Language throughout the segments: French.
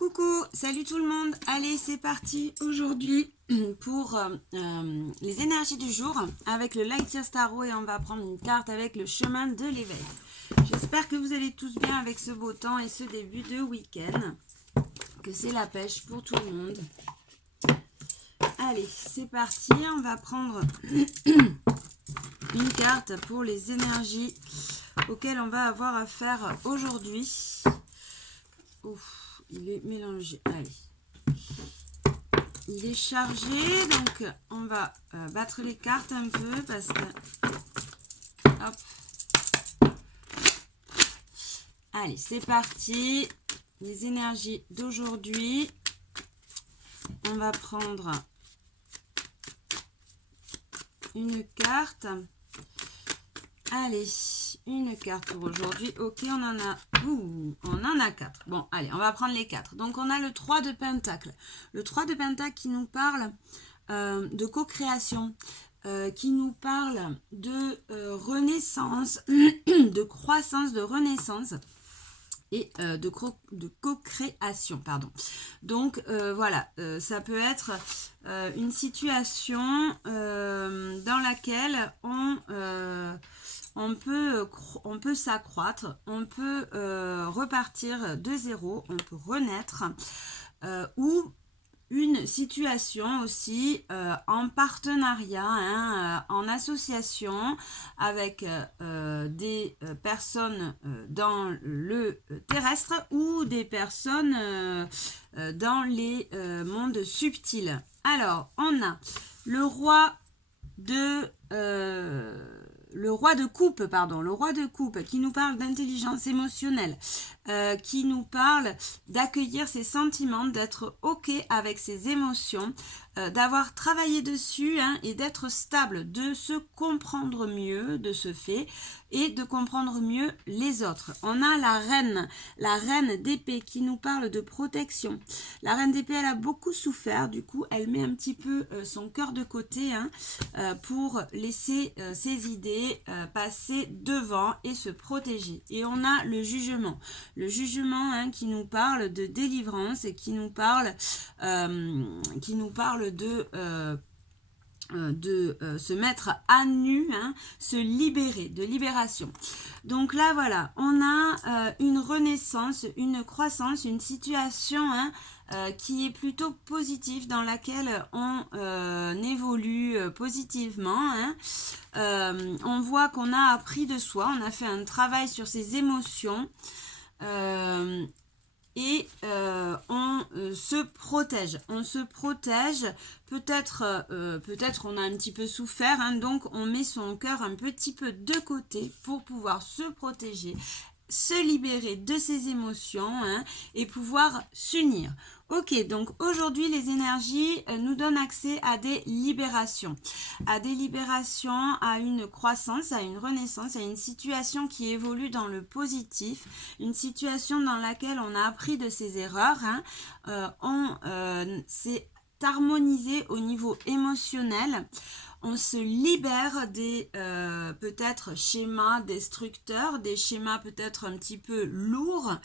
Coucou, salut tout le monde. Allez, c'est parti aujourd'hui pour les énergies du jour avec le Light Year Tarot et on va prendre une carte avec le chemin de l'éveil. J'espère que vous allez tous bien avec ce beau temps et ce début de week-end, que c'est la pêche pour tout le monde. Allez, c'est parti. On va prendre une carte pour les énergies auxquelles on va avoir affaire aujourd'hui. Ouf. Il est mélangé. Allez. Il est chargé. Donc, on va battre les cartes un peu parce que... Hop. Allez, c'est parti. Les énergies d'aujourd'hui. On va prendre une carte. Allez, une carte pour aujourd'hui. Ok, on en a 4. Bon, allez, on va prendre les 4. Donc, on a le 3 de Pentacle. Le 3 de Pentacle qui nous parle de co-création, qui nous parle de renaissance, de croissance, de renaissance et de co-création, pardon. Donc, voilà, ça peut être une situation dans laquelle on peut s'accroître, on peut repartir de zéro, on peut renaître, ou une situation aussi en partenariat, en association avec des personnes dans le terrestre ou des personnes dans les mondes subtils. Alors, on a le roi de coupe qui nous parle d'intelligence émotionnelle, qui nous parle d'accueillir ses sentiments, d'être ok avec ses émotions, d'avoir travaillé dessus et d'être stable, de se comprendre mieux de ce fait et de comprendre mieux les autres. On a la reine d'épée qui nous parle de protection. La reine d'épée, elle a beaucoup souffert, du coup elle met un petit peu son cœur de côté pour laisser ses idées passer devant et se protéger. Et on a le jugement qui nous parle de délivrance et qui nous parle de se mettre à nu, se libérer, de libération. Donc là, voilà, on a une renaissance, une croissance, une situation qui est plutôt positive, dans laquelle on évolue positivement. On voit qu'on a appris de soi, on a fait un travail sur ses émotions. Et on se protège, peut-être on a un petit peu souffert, donc on met son cœur un petit peu de côté pour pouvoir se protéger, se libérer de ses émotions et pouvoir s'unir. Ok, donc aujourd'hui les énergies nous donnent accès à des libérations, à une croissance, à une renaissance, à une situation qui évolue dans le positif, une situation dans laquelle on a appris de ses erreurs, on s'est harmonisé au niveau émotionnel. On se libère des peut-être schémas destructeurs, des schémas peut-être un petit peu lourds,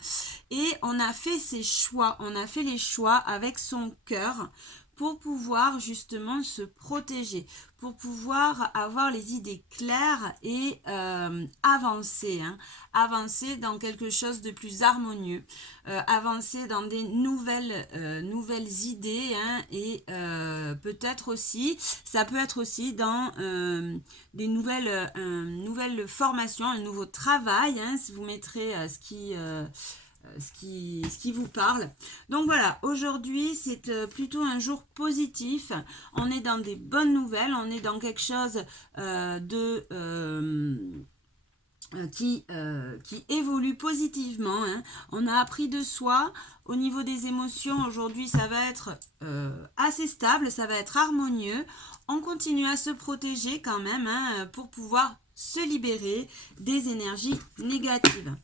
et on a fait ses choix, on a fait les choix avec son cœur pour pouvoir justement se protéger, pour pouvoir avoir les idées claires et avancer dans quelque chose de plus harmonieux, avancer dans des nouvelles idées et peut-être aussi, ça peut être aussi dans des nouvelles formations, un nouveau travail, si vous mettrez ce qui vous parle. Donc voilà, aujourd'hui c'est plutôt un jour positif, on est dans des bonnes nouvelles, on est dans quelque chose qui évolue positivement, on a appris de soi. Au niveau des émotions, aujourd'hui ça va être assez stable, ça va être harmonieux, on continue à se protéger quand même pour pouvoir se libérer des énergies négatives.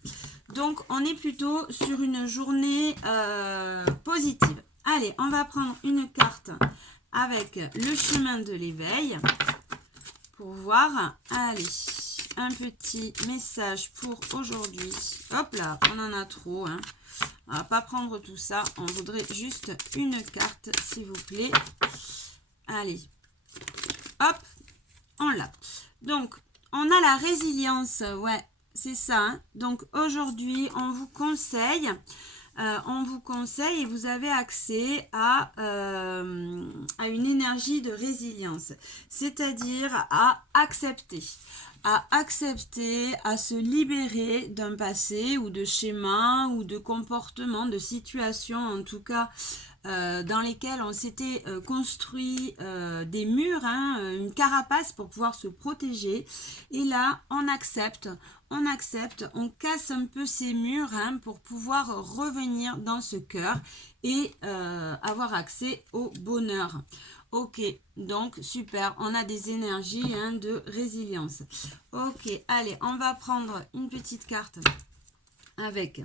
Donc, on est plutôt sur une journée positive. Allez, on va prendre une carte avec le chemin de l'éveil pour voir. Allez, un petit message pour aujourd'hui. Hop là, on en a trop. On va pas prendre tout ça. On voudrait juste une carte, s'il vous plaît. Allez. Hop. On l'a. Donc, on a la résilience. Ouais, c'est ça. Hein. Donc, aujourd'hui, on vous conseille et vous avez accès à une énergie de résilience, c'est-à-dire à accepter, à se libérer d'un passé ou de schémas ou de comportements, de situations en tout cas dans lesquelles on s'était construit des murs, hein, une carapace pour pouvoir se protéger. Et là, on accepte, on casse un peu ces murs hein, pour pouvoir revenir dans ce cœur et avoir accès au bonheur. Ok, donc super, on a des énergies hein, de résilience. Ok, allez, on va prendre une petite carte avec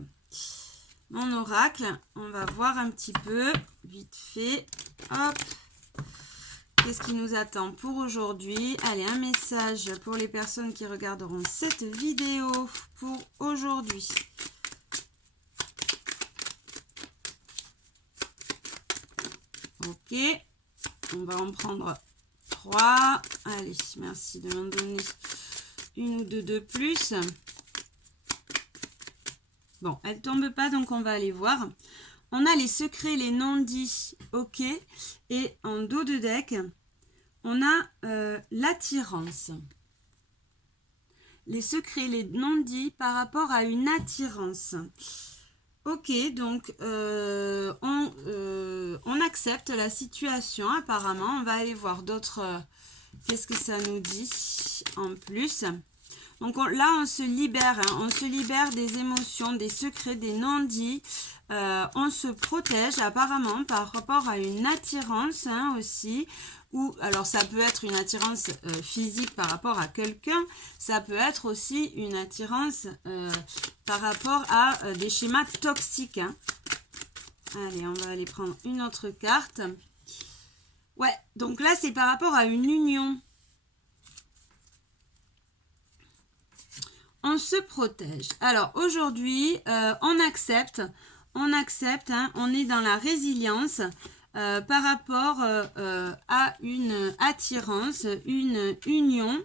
mon oracle. On va voir un petit peu, vite fait, hop. Qu'est-ce qui nous attend pour aujourd'hui? Allez, un message pour les personnes qui regarderont cette vidéo pour aujourd'hui. Ok, on va en prendre 3. Allez, merci de m'en donner une ou deux de plus. Bon, elle ne tombe pas, donc on va aller voir. On a les secrets, les non-dits, ok. Et en dos de deck, on a l'attirance. Les secrets, les non-dits par rapport à une attirance. Ok, donc on accepte la situation apparemment. On va aller voir d'autres... qu'est-ce que ça nous dit en plus? Donc là, on se libère. Hein, on se libère des émotions, des secrets, des non-dits. On se protège apparemment par rapport à une attirance hein, aussi. Ou alors ça peut être une attirance physique par rapport à quelqu'un. Ça peut être aussi une attirance par rapport à des schémas toxiques. Hein. Allez, on va aller prendre une autre carte. Ouais, donc là, c'est par rapport à une union. On se protège. Alors, aujourd'hui, on accepte, hein, on est dans la résilience par rapport à une attirance, une union.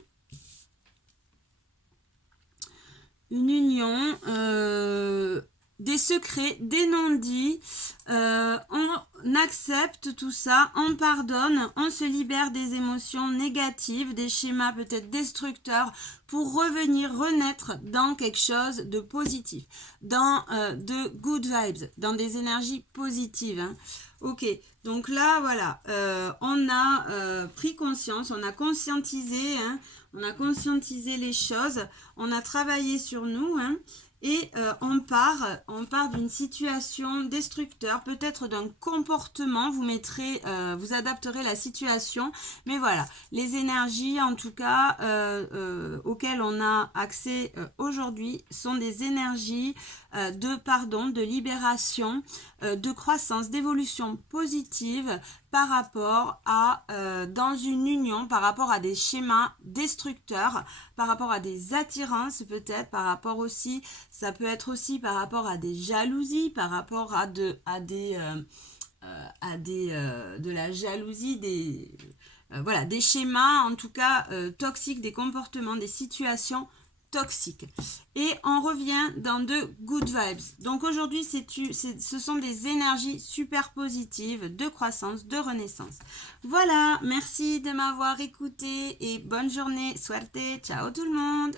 Des secrets, des non-dits, on accepte tout ça, on pardonne, on se libère des émotions négatives, des schémas peut-être destructeurs pour revenir, renaître dans quelque chose de positif, dans de good vibes, dans des énergies positives. Hein. Ok, donc là, voilà, on a pris conscience, on a conscientisé, hein, on a conscientisé les choses, on a travaillé sur nous, hein, et on part d'une situation destructeur, peut-être d'un comportement, vous adapterez la situation, mais voilà, les énergies en tout cas auxquelles on a accès aujourd'hui sont des énergies de pardon, de libération, de croissance, d'évolution positive par rapport à, dans une union, par rapport à des schémas destructeurs, par rapport à des attirances peut-être, par rapport aussi, ça peut être aussi par rapport à des jalousies, par rapport à de la jalousie, voilà, des schémas en tout cas toxiques, des comportements, des situations toxiques. Et on revient dans de good vibes. Donc aujourd'hui, ce sont des énergies super positives de croissance, de renaissance. Voilà, merci de m'avoir écouté et bonne journée. Suerte, ciao tout le monde.